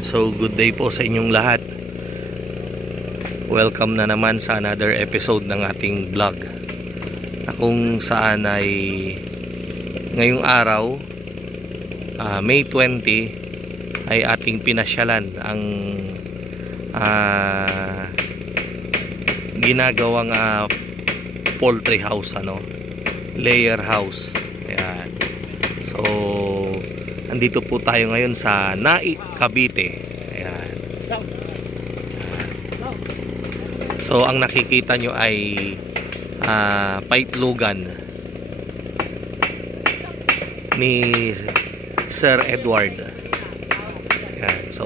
So good day po sa inyong lahat. Welcome na naman sa another episode ng ating vlog, na kung saan ay ngayong araw, May 20, ay ating pinasyalan ang ginagawang poultry house, layer house. Ayan. So andito po tayo ngayon sa Nai, Cavite. Ayan. So ang nakikita nyo ay paitlugan ni Sir Edward. Ayan. So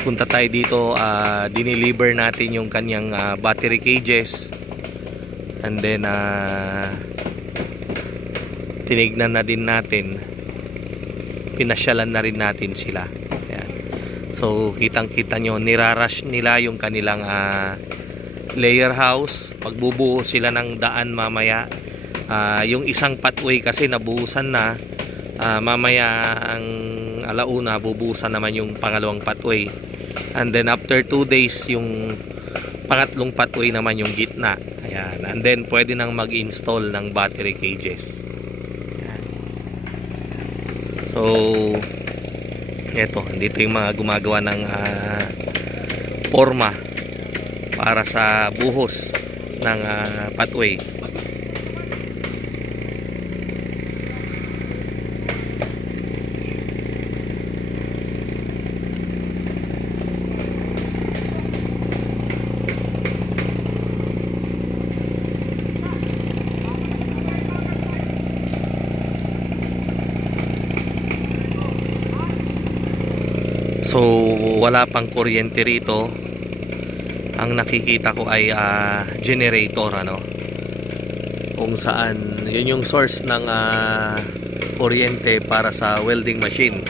punta tayo dito, dineliver natin yung kanyang battery cages, and then tinignan na din natin, pinasyalan na rin natin sila. Ayan. So kitang kita nyo, nirarush nila yung kanilang layer house. Pagbubuo sila ng daan mamaya, yung isang pathway kasi nabuhusan na, mamaya ang alauna bubuhusan naman yung pangalawang pathway, and then after 2 days yung pangatlong pathway naman yung gitna. Ayan. And then pwede nang mag-install ng battery cages. So eto, dito yung mga gumagawa ng forma para sa buhos ng pathway. So wala pang kuryente rito. Ang nakikita ko ay generator, kung saan yun yung source ng kuryente para sa welding machine.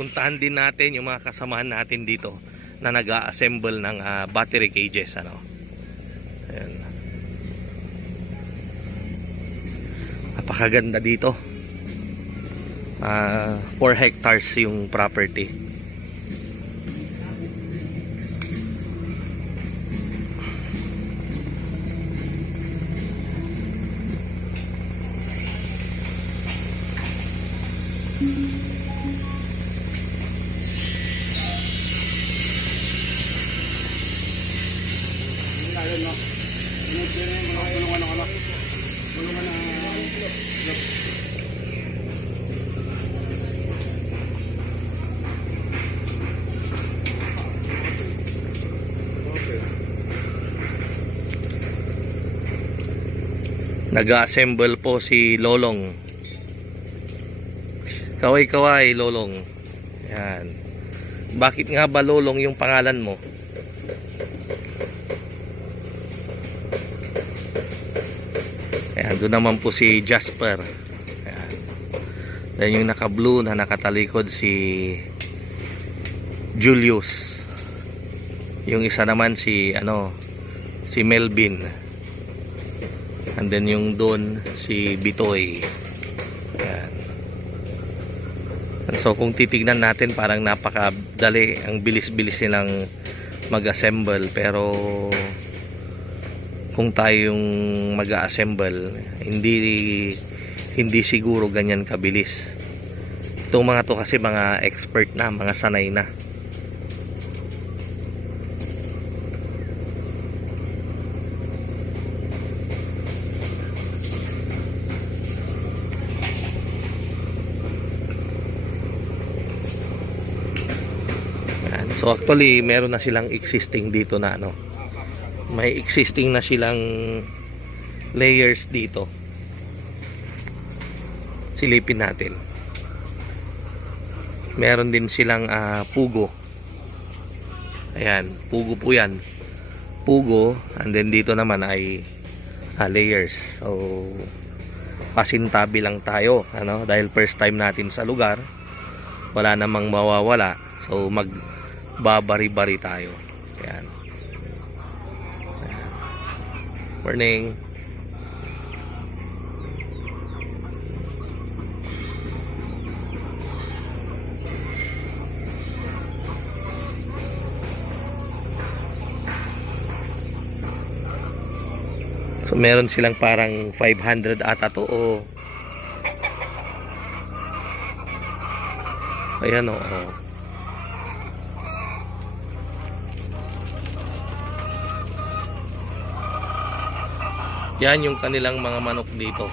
Puntahan din natin yung mga kasamahan natin dito na nag-assemble ng battery cages. Ayan. Napakaganda dito. 4 hectares yung property. Nag-assemble po si Lolong. Kaway-kaway, Lolong. Yan. Bakit nga ba Lolong yung pangalan mo? Ayan, doon naman po si Jasper. Ayan. Dan yung naka-blue na nakatalikod si Julius. Yung isa naman si si Melvin. And then yung doon si Bitoy. Ayan. And so kung titignan natin, parang napakadali, ang bilis-bilis nilang mag-assemble, pero kung tayong mag-assemble, hindi siguro ganyan kabilis. Itong mga to kasi mga expert na, mga sanay na. So actually meron na silang existing dito na may existing na silang layers dito. Silipin natin. Meron din silang pugo. Ayan, pugo po yan. Pugo, and then dito naman ay layers. So pasintabi lang tayo, ano, dahil first time natin sa lugar, wala namang mawawala, so magbabari-bari tayo. Ayan. Morning. So meron silang parang 500 ata to, o ayan, o. Yan yung kanilang mga manok dito.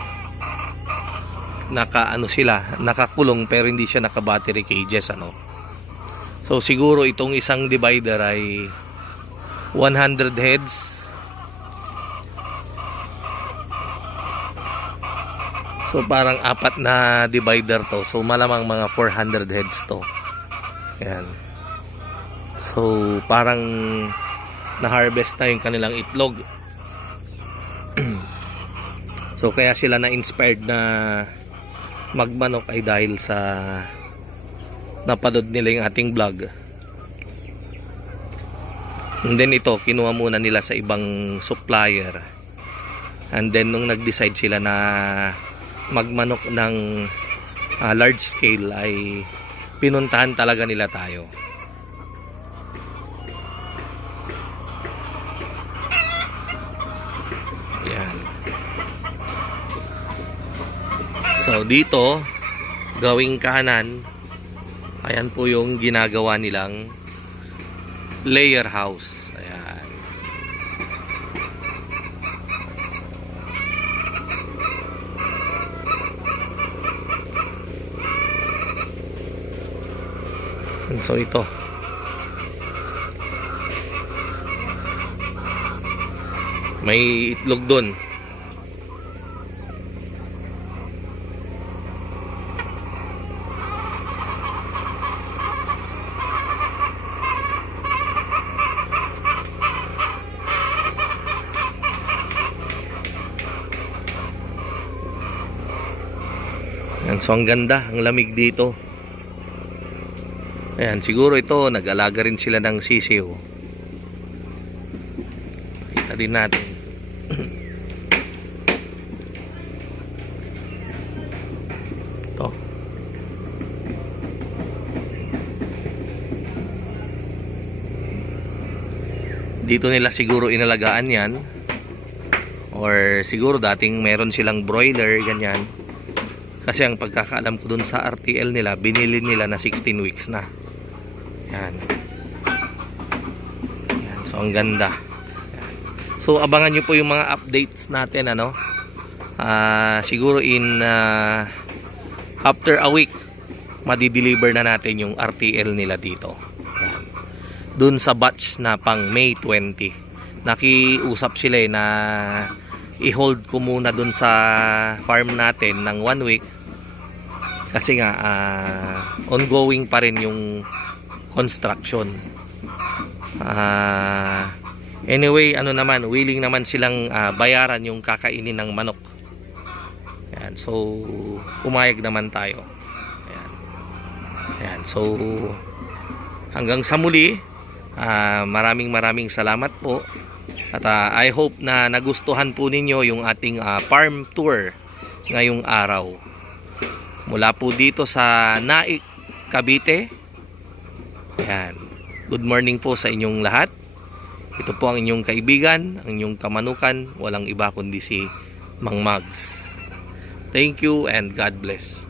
Nakaano sila, nakakulong pero hindi siya naka-battery cages, ano. So siguro itong isang divider ay 100 heads. So parang apat na divider to. So malamang mga 400 heads to. Ayan. So parang na-harvest na yung kanilang itlog. So kaya sila na-inspired na magmanok ay dahil sa napanood nila yung ating vlog. And then ito, kinuha muna nila sa ibang supplier. And then nung nag-decide sila na magmanok ng large scale, ay pinuntahan talaga nila tayo. Ayan. So dito, gawing kahanan, ayan po yung ginagawa nilang layer house. Ayan. So ito, may itlog doon. Yan, so ang ganda, ang lamig dito. Ayan, siguro ito, nag-alaga rin sila ng sisiw. Kita din natin. Ito. Dito nila siguro inalagaan yan. Or siguro dating meron silang broiler, ganyan. Kasi ang pagkakaalam ko dun sa RTL nila, binili nila na 16 weeks na. Yan. Yan. So ang ganda. Yan. So abangan nyo po yung mga updates natin, ano. Siguro in after a week, madi-deliver na natin yung RTL nila dito. Yan. Dun sa batch na pang May 20. Nakiusap sila na i-hold ko muna dun sa farm natin ng 1 week. Kasi nga ongoing pa rin yung construction. Anyway, ano naman, willing naman silang bayaran yung kakainin ng manok. Ayan, so pumayag naman tayo. Ayan. Ayan, so hanggang sa muli, maraming salamat po. At I hope na nagustuhan po ninyo yung ating farm tour ngayong araw. Mula po dito sa Naik, Cavite. Ayan. Good morning po sa inyong lahat. Ito po ang inyong kaibigan, ang inyong kamanukan, walang iba kundi si Mang Mags. Thank you and God bless.